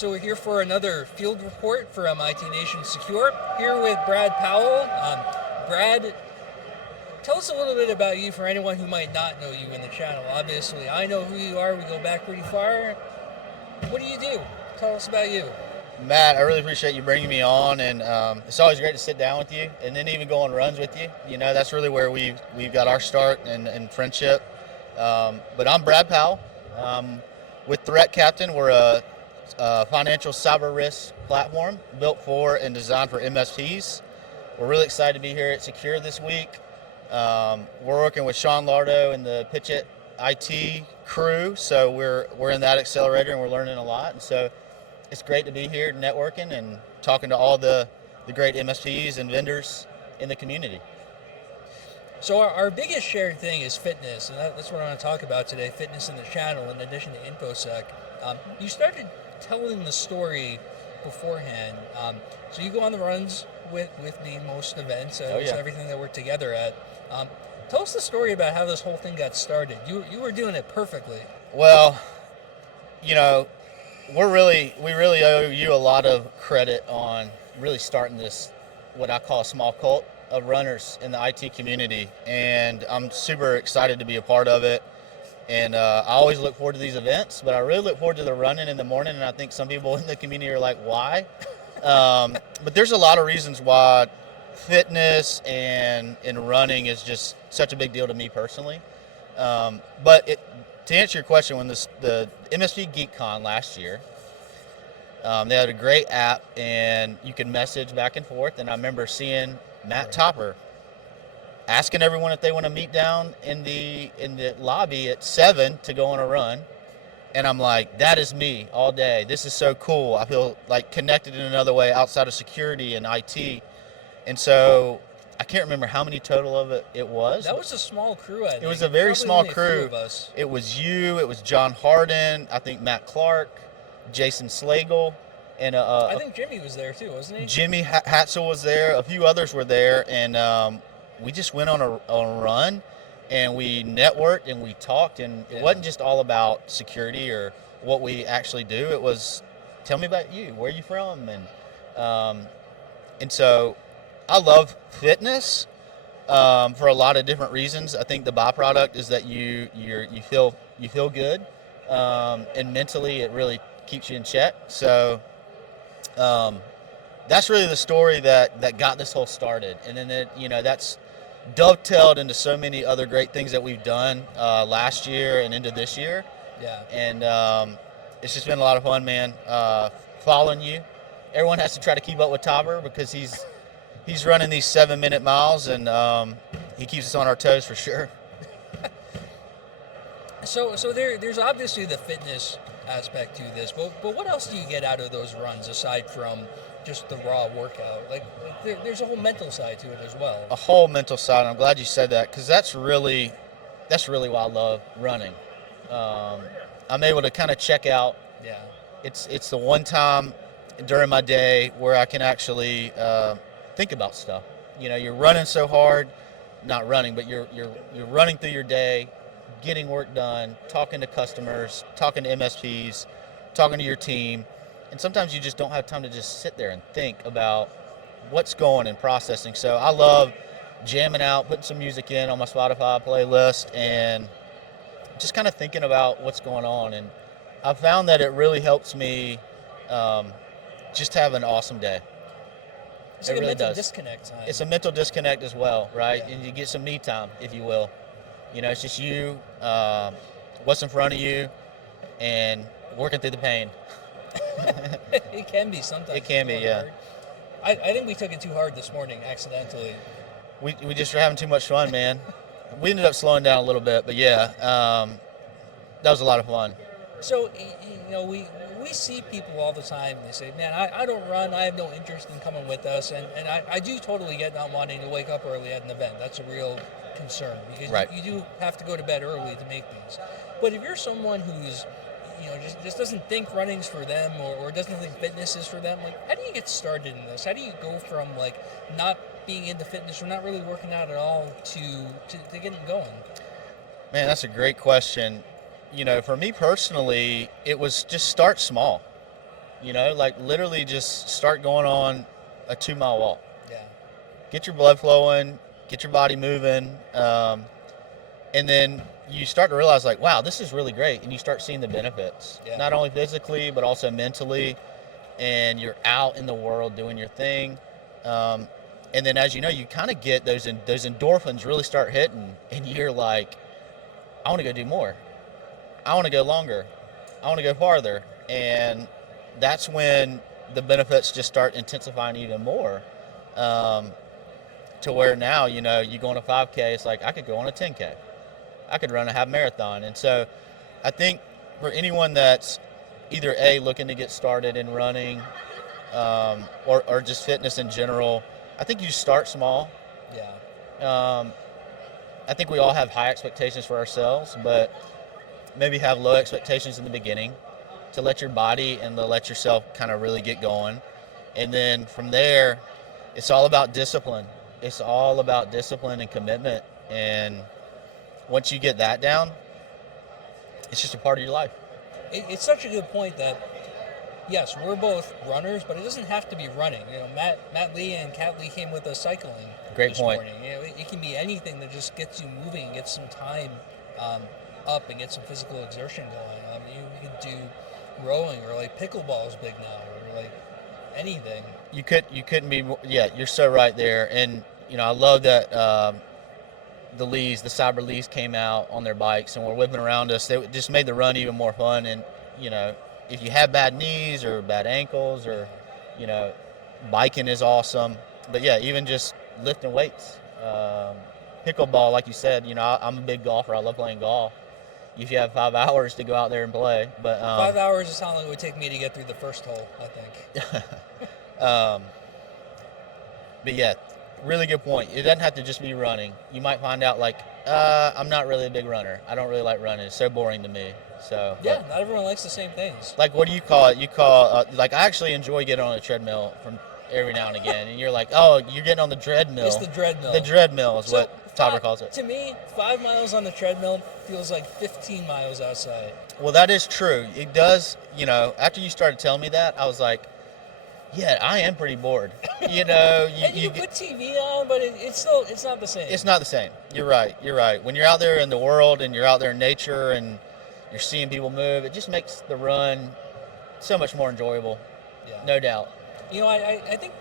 So we're here for another field report from IT Nation Secure. Here with Brad Powell. Brad, tell us a little bit about you for anyone who might not know you in the channel. Obviously, I know who you are. We go back pretty far. What do you do? Tell us about you. Matt, I really appreciate you bringing me on, and it's always great to sit down with you, and then even go on runs with you. You know, that's really where we've got our start and friendship. But I'm Brad Powell. With ThreatCaptain, we're a financial cyber risk platform built for and designed for MSPs. We're really excited to be here at Secure this week. We're working with Sean Lardo and the Pitch It IT crew, so we're in that accelerator and we're learning a lot. And so it's great to be here networking and talking to all the great MSPs and vendors in the community. So our biggest shared thing is fitness, and that's what I want to talk about today, fitness in the channel in addition to InfoSec. You started telling the story beforehand. So you go on the runs with me most events, everything that we're together at. Tell us the story about how this whole thing got started. You were doing it perfectly. Well, you know, we really owe you a lot of credit on really starting this, what I call a small cult of runners in the IT community, and I'm super excited to be a part of it. And I always look forward to these events, but I really look forward to the running in the morning, and I think some people in the community are like, why? But there's a lot of reasons why fitness and running is just such a big deal to me personally. To answer your question, when the MSP GeekCon last year, they had a great app, and you could message back and forth, and I remember seeing Matt Topper asking everyone if they want to meet down in the lobby at 7 to go on a run. And I'm like, that is me all day. This is so cool. I feel like connected in another way outside of security and IT. And so I can't remember how many total of it was. That was a small crew, I think. It was a very small crew. A few of us. It was you, it was John Harden, I think Matt Clark, Jason Slagle, and I think Jimmy was there too, wasn't he? Jimmy Hatzel was there. A few others were there, and we just went on a run, and we networked and we talked, and it wasn't just all about security or what we actually do. It was, tell me about you. Where are you from? And so I love fitness for a lot of different reasons. I think the byproduct is that you feel good, and mentally it really keeps you in check. So that's really the story that got this whole started, and then that's dovetailed into so many other great things that we've done last year and into this year. Yeah. And it's just been a lot of fun, man. Following you, everyone has to try to keep up with Topper because he's running these 7-minute miles, and he keeps us on our toes for sure. So there's obviously the fitness aspect to this, but what else do you get out of those runs aside from just the raw workout? Like there's a whole mental side to it as well. A whole mental side. I'm glad you said that, because that's really why I love running. I'm able to kind of check out. Yeah. It's the one time during my day where I can actually think about stuff. You know, you're running so hard, not running, but you're running through your day, getting work done, talking to customers, talking to MSPs, talking to your team, and sometimes you just don't have time to just sit there and think about what's going and processing. So I love jamming out, putting some music in on my Spotify playlist, and just kind of thinking about what's going on. And I found that it really helps me just have an awesome day. It's like a mental disconnect time. It's a mental disconnect as well, right? Yeah. And you get some me time, if you will. You know, it's just you, what's in front of you, and working through the pain. It can be sometimes. It can be, yeah. I think we took it too hard this morning, accidentally. We just were having too much fun, man. We ended up slowing down a little bit, but yeah, that was a lot of fun. So, we see people all the time, and they say, man, I don't run, I have no interest in coming with us, and I do totally get not wanting to wake up early at an event. That's a real concern, because right. you do have to go to bed early to make these. But if you're someone who's just doesn't think running's for them, or doesn't think fitness is for them, like, how do you get started in this? How do you go from not being into fitness or not really working out at all to getting going? Man, that's a great question. For me personally, it was just start small. like literally just start going on a 2 mile walk. Yeah. Get your blood flowing, get your body moving, and then you start to realize like, wow, this is really great, and you start seeing the benefits, Yeah. not only physically but also mentally, and you're out in the world doing your thing. And then, as you know, you kind of get those endorphins really start hitting, and you're like, I want to go do more. I want to go longer. I want to go farther. And that's when the benefits just start intensifying even more. To where now, you go on a 5K, it's like I could go on a 10K. I could run a half marathon. And so I think for anyone that's either looking to get started in running, or just fitness in general, I think you start small. Yeah. I think we all have high expectations for ourselves, but maybe have low expectations in the beginning to let your body and to let yourself kind of really get going. And then from there, it's all about discipline. It's all about discipline and commitment. And once you get that down, it's just a part of your life. It's such a good point that, yes, we're both runners, but it doesn't have to be running. Matt Lee and Kat Lee came with us cycling. Great this point. Morning. It can be anything that just gets you moving and gets some time up and get some physical exertion going. You could do rowing, or like pickleball is big now, or like anything. You couldn't be more, yeah, you're so right there. And I love that the Cyber Lees came out on their bikes and were whipping around us. They just made the run even more fun. And if you have bad knees or bad ankles, or biking is awesome. But yeah, even just lifting weights, pickleball, like you said, I'm a big golfer. I love playing golf. If you have 5 hours to go out there and play, but 5 hours is how long it would take me to get through the first hole, I think. But yeah, really good point. It doesn't have to just be running. You might find out like, I'm not really a big runner. I don't really like running. It's so boring to me. So yeah, not everyone likes the same things. Like, what do you call it? You call like, I actually enjoy getting on a treadmill from every now and again. And you're like, oh, you're getting on the treadmill. It's the treadmill. The treadmill is what Topper calls it. To me, 5 miles on the treadmill feels like 15 miles outside. Well, that is true. It does. After you started telling me that, I was like, yeah, I am pretty bored. And you put TV on, but it's not the same. It's not the same. You're right. When you're out there in the world and you're out there in nature and you're seeing people move, it just makes the run so much more enjoyable. Yeah. No doubt. I think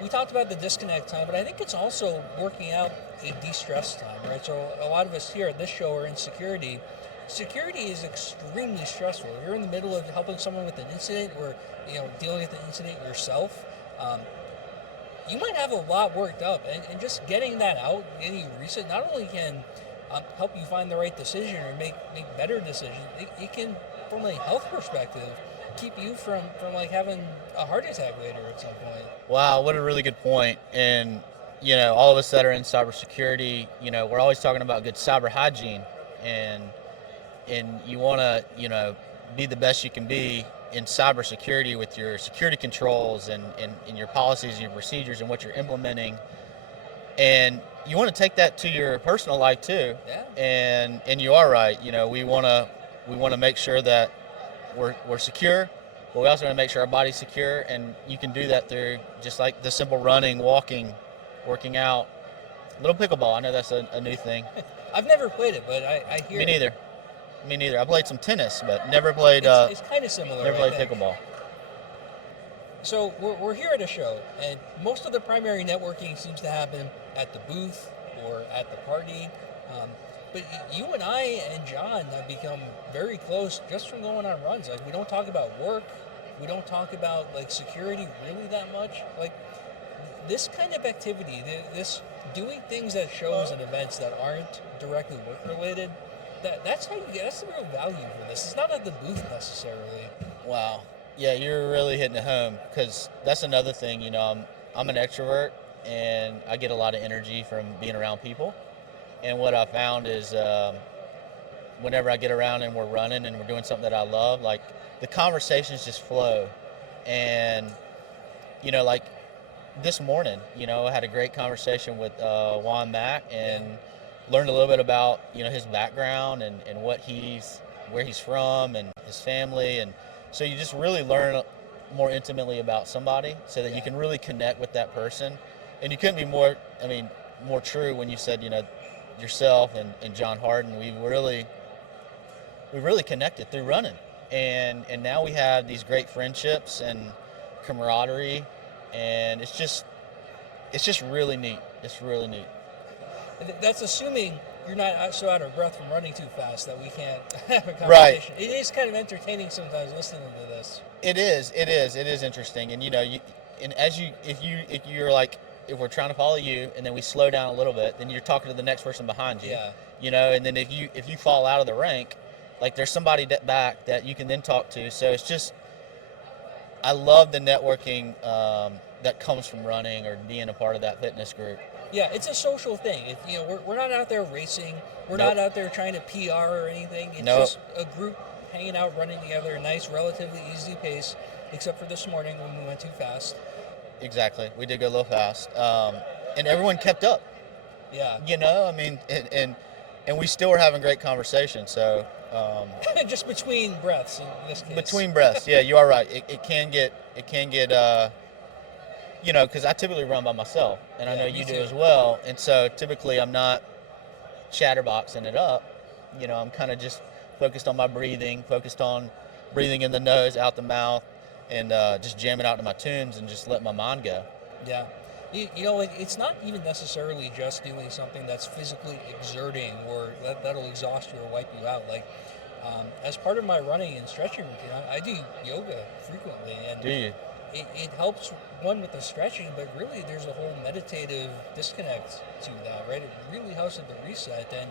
we talked about the disconnect time, but I think it's also working out a de-stress time, right? So a lot of us here at this show are in security. Security is extremely stressful. If you're in the middle of helping someone with an incident, or dealing with the incident yourself, you might have a lot worked up, and just getting that out, getting reset, not only can help you find the right decision or make better decisions, it can, from a health perspective, keep you from like having a heart attack later at some point. Wow, what a really good point. And all of us that are in cybersecurity, we're always talking about good cyber hygiene, and you want to be the best you can be in cybersecurity with your security controls and your policies and your procedures and what you're implementing. And you want to take that to your personal life too. Yeah. And you are right. We want to make sure that we're secure, but we also want to make sure our body's secure. And you can do that through just like the simple running, walking, working out, little pickleball. I know that's a new thing. I've never played it, but I hear. Me neither. I played some tennis, but never played. It's kind of similar. Never played pickleball. So we're here at a show, and most of the primary networking seems to happen at the booth or at the party. But you and I and John have become very close just from going on runs. Like, we don't talk about work, we don't talk about like security really that much. Like, this kind of activity, this doing things at shows and events that aren't directly work related, that's the real value for this. It's not at the booth necessarily. Wow. Yeah, you're really hitting it home, because that's another thing. I'm an extrovert, and I get a lot of energy from being around people. And what I found is whenever I get around and we're running and we're doing something that I love, like, the conversations just flow. And like this morning, I had a great conversation with Juan Mack, and learned a little bit about his background and where he's from and his family. And so you just really learn more intimately about somebody so that Yeah. you can really connect with that person. And you couldn't be more, more true when you said, yourself and John Harden, we really connected through running. And now we have these great friendships and camaraderie, and it's just really neat. It's really neat. That's assuming you're not so out of breath from running too fast that we can't have a Right. conversation. It is kind of entertaining sometimes listening to this. It is. It is interesting. And and if you're like, if we're trying to follow you, and then we slow down a little bit, then you're talking to the next person behind you. Yeah. And then if you fall out of the rank, like there's somebody back that you can then talk to. So it's just, I love the networking that comes from running or being a part of that fitness group. Yeah, it's a social thing. We're not out there racing. We're Nope. not out there trying to PR or anything. It's Nope. just a group hanging out, running together, a nice, relatively easy pace, except for this morning when we went too fast. Exactly. We did go a little fast, and everyone kept up. Yeah. And we still were having great conversation. So Just between breaths in this case. between breaths, yeah, you are right. It can get because I typically run by myself, and I Yeah, know me you do too. as well. And so typically I'm not chatterboxing it up. I'm kind of just focused on my breathing, focused on breathing in the nose, out the mouth, and just jamming out to my tunes and just let my mind go. Yeah. It's not even necessarily just doing something that's physically exerting or that'll exhaust you or wipe you out. Like, as part of my running and stretching routine, I do yoga frequently, and Do you? it helps one with the stretching, but really there's a whole meditative disconnect to that, right? It really helps with the reset. And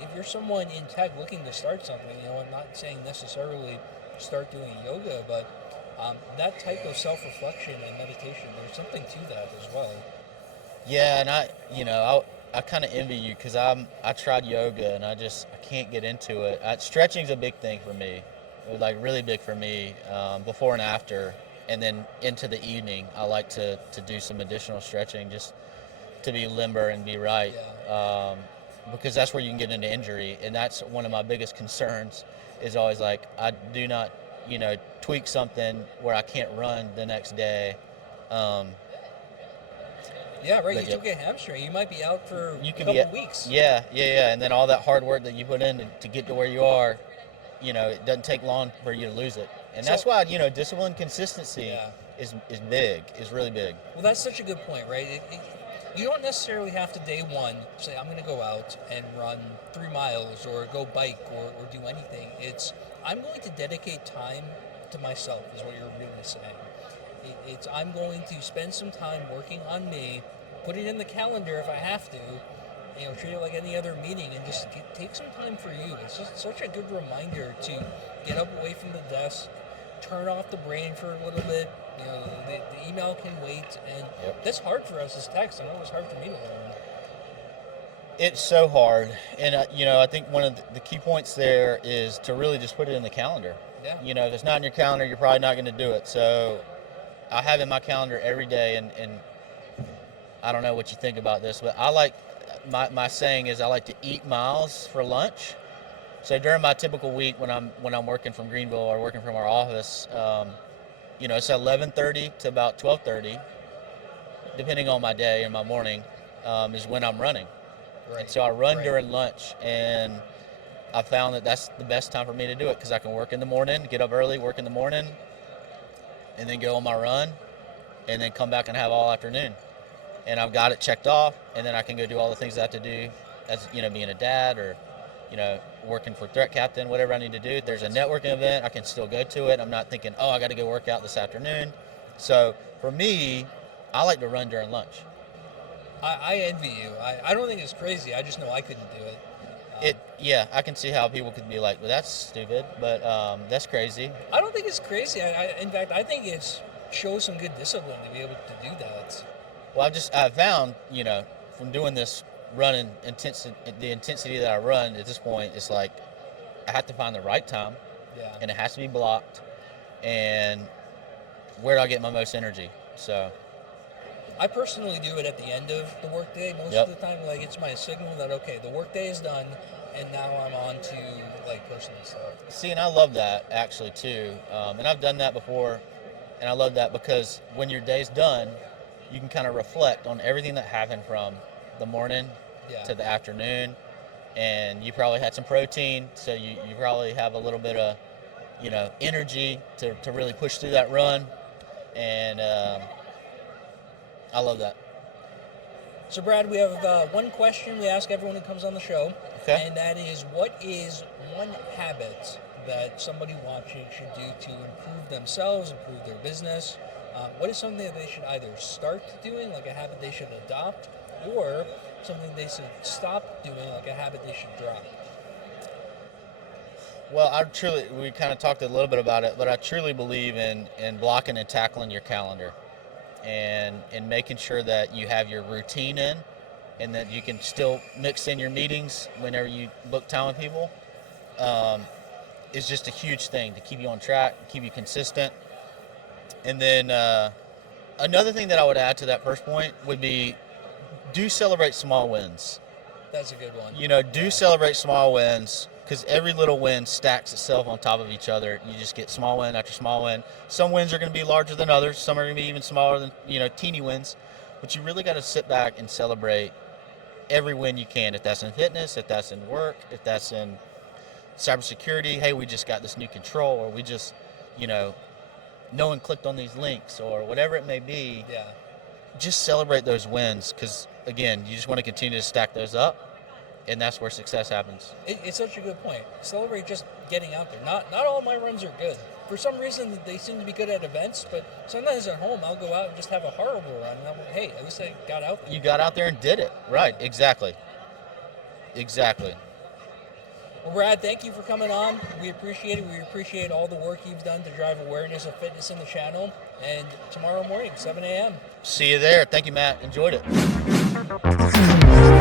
if you're someone in tech looking to start something, I'm not saying necessarily start doing yoga, but that type of self-reflection and meditation, there's something to that as well. Yeah, and I kind of envy you because I tried yoga and I can't get into it. Stretching's a big thing for me, like really big for me, before and after, and then into the evening. I like to do some additional stretching just to be limber and be right, Yeah. because that's where you can get into injury, and that's one of my biggest concerns. Is always like I do not, tweak something where I can't run the next day. Um, Yeah, right. You but yep. took a hamstring. You might be out for You a could couple be, weeks. yeah, and then all that hard work that you put in to get to where you are, it doesn't take long for you to lose it, and So, that's why discipline, consistency yeah. is big, is really big. Well, that's such a good point, right? You don't necessarily have to day one say, I'm going to go out and run 3 miles or go bike or do anything. It's, I'm going to dedicate time to myself, is what you're really saying. It's, I'm going to spend some time working on me, put it in the calendar if I have to, treat it like any other meeting and just take some time for you. It's just such a good reminder to get up away from the desk, turn off the brain for a little bit. The email can wait, and Yep. that's hard for us as techs. I know it was hard for me to learn. It's so hard, and I think one of the key points there is to really just put it in the calendar. Yeah. If it's not in your calendar, you're probably not going to do it. So I have in my calendar every day, and I don't know what you think about this, but I like my saying is I like to eat miles for lunch. So during my typical week when I'm working from Greenville or working from our office, it's 11:30 to about 12:30, depending on my day and my morning, is when I'm running. Right. And so I run Right. during lunch, and I found that that's the best time for me to do it because I can work in the morning, get up early, work in the morning, and then go on my run, and then come back and have all afternoon. And I've got it checked off, and then I can go do all the things I have to do as, being a dad or, working for ThreatCaptain, whatever I need to do. If there's a networking event, I can still go to it. I'm not thinking, oh, I got to go work out this afternoon. So for me, I like to run during lunch. I envy you. I don't think it's crazy. I just know I couldn't do it. Yeah, I can see how people could be like, well, that's stupid, but that's crazy. I don't think it's crazy. In fact, I think it shows some good discipline to be able to do that. Well, I've found, from doing this running the intensity that I run at this point, it's like I have to find the right time, Yeah. and it has to be blocked, and where do I get my most energy? So I personally do it at the end of the workday most Yep. of the time. Like, it's my signal that, okay, the workday is done, and now I'm on to, like, personal stuff. see, and I love that actually too, and I've done that before And I love that because when your day's done, you can kind of reflect on everything that happened from the morning to the afternoon. And you probably had some protein, so you probably have a little bit of, energy to really push through that run. And I love that. So, Brad, we have one question we ask everyone who comes on the show, Okay. and that is, what is one habit that somebody watching should do to improve themselves, improve their business? What is something that they should either start doing, like a habit they should adopt, or something they should stop doing, like a habit they should drop? Well, we kind of talked a little bit about it, but I truly believe in blocking and tackling your calendar and making sure that you have your routine in and that you can still mix in your meetings whenever you book time with people. Is just a huge thing to keep you on track, keep you consistent. And then another thing that I would add to that first point would be, do celebrate small wins. That's a good one. Do celebrate small wins, because every little win stacks itself on top of each other. You just get small win after small win. Some wins are going to be larger than others. Some are going to be even smaller than, teeny wins. But you really got to sit back and celebrate every win you can. If that's in fitness, if that's in work, if that's in cybersecurity. Hey, we just got this new control, or we just, no one clicked on these links, or whatever it may be. Yeah. Just celebrate those wins, because, again, you just want to continue to stack those up. And that's where success happens. It's such a good point. Celebrate just getting out there. Not all my runs are good. For some reason, they seem to be good at events, but sometimes at home, I'll go out and just have a horrible run. And I'm like, hey, at least I got out there. You got out there and did it. Right, exactly. Well, Brad, thank you for coming on. We appreciate it. We appreciate all the work you've done to drive awareness of fitness in the channel. And tomorrow morning, 7 a.m. See you there. Thank you, Matt. Enjoyed it.